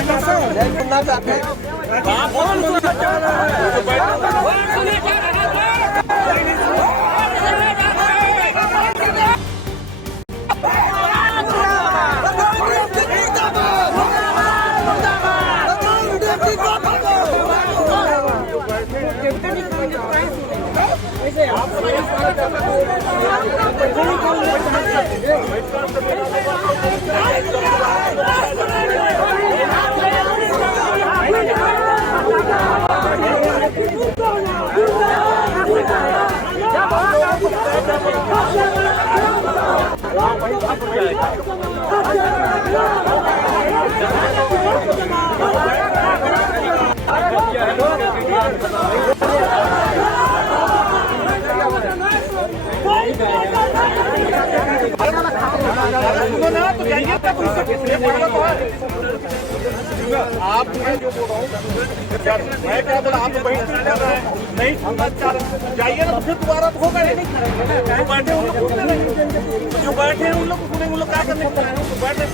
सुनना चाहते हैं। आप जो बोल रहा हूँ मैं क्या बोला, आप वही कर रहे हैं, नहीं जाइए ना, तो फिर दोबारा तो होगा नहीं। जो बैठे हैं उन लोग को सुनेंगे, उन लोग क्या करने बैठे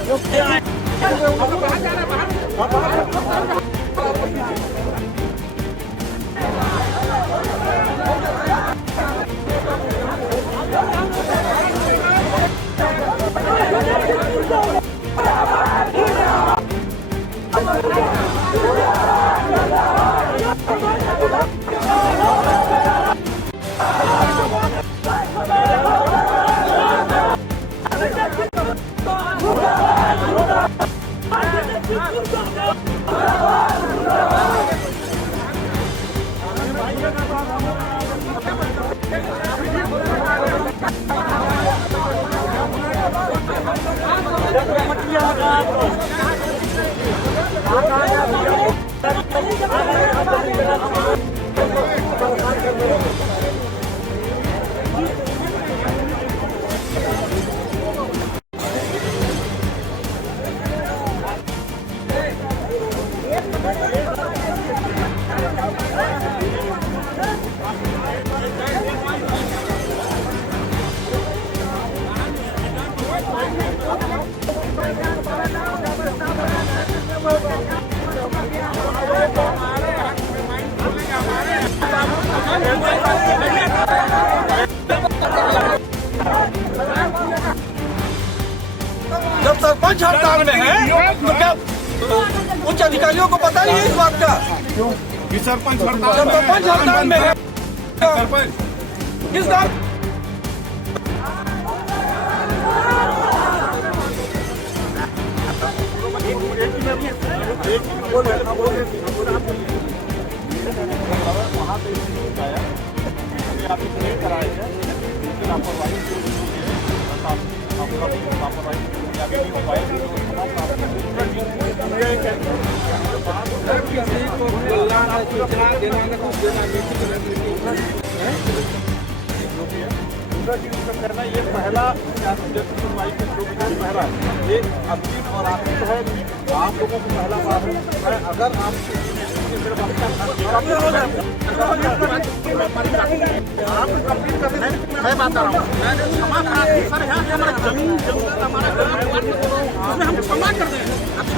जब सरपंच हड़ताल में है तो क्या उच्च अधिकारियों को पता नहीं है इस बात का? कि सरपंच हड़ताल में है। सरपंच किस बात? करना ये पहला सुनवाई के पहला ये अंतिम और आखिरी तो है, आप लोगों को पहला बात है। अगर आप मैं बता रहा हूँ, हमारा जमीन हमारा उसमें हम क्षमा कर रहे हैं। आप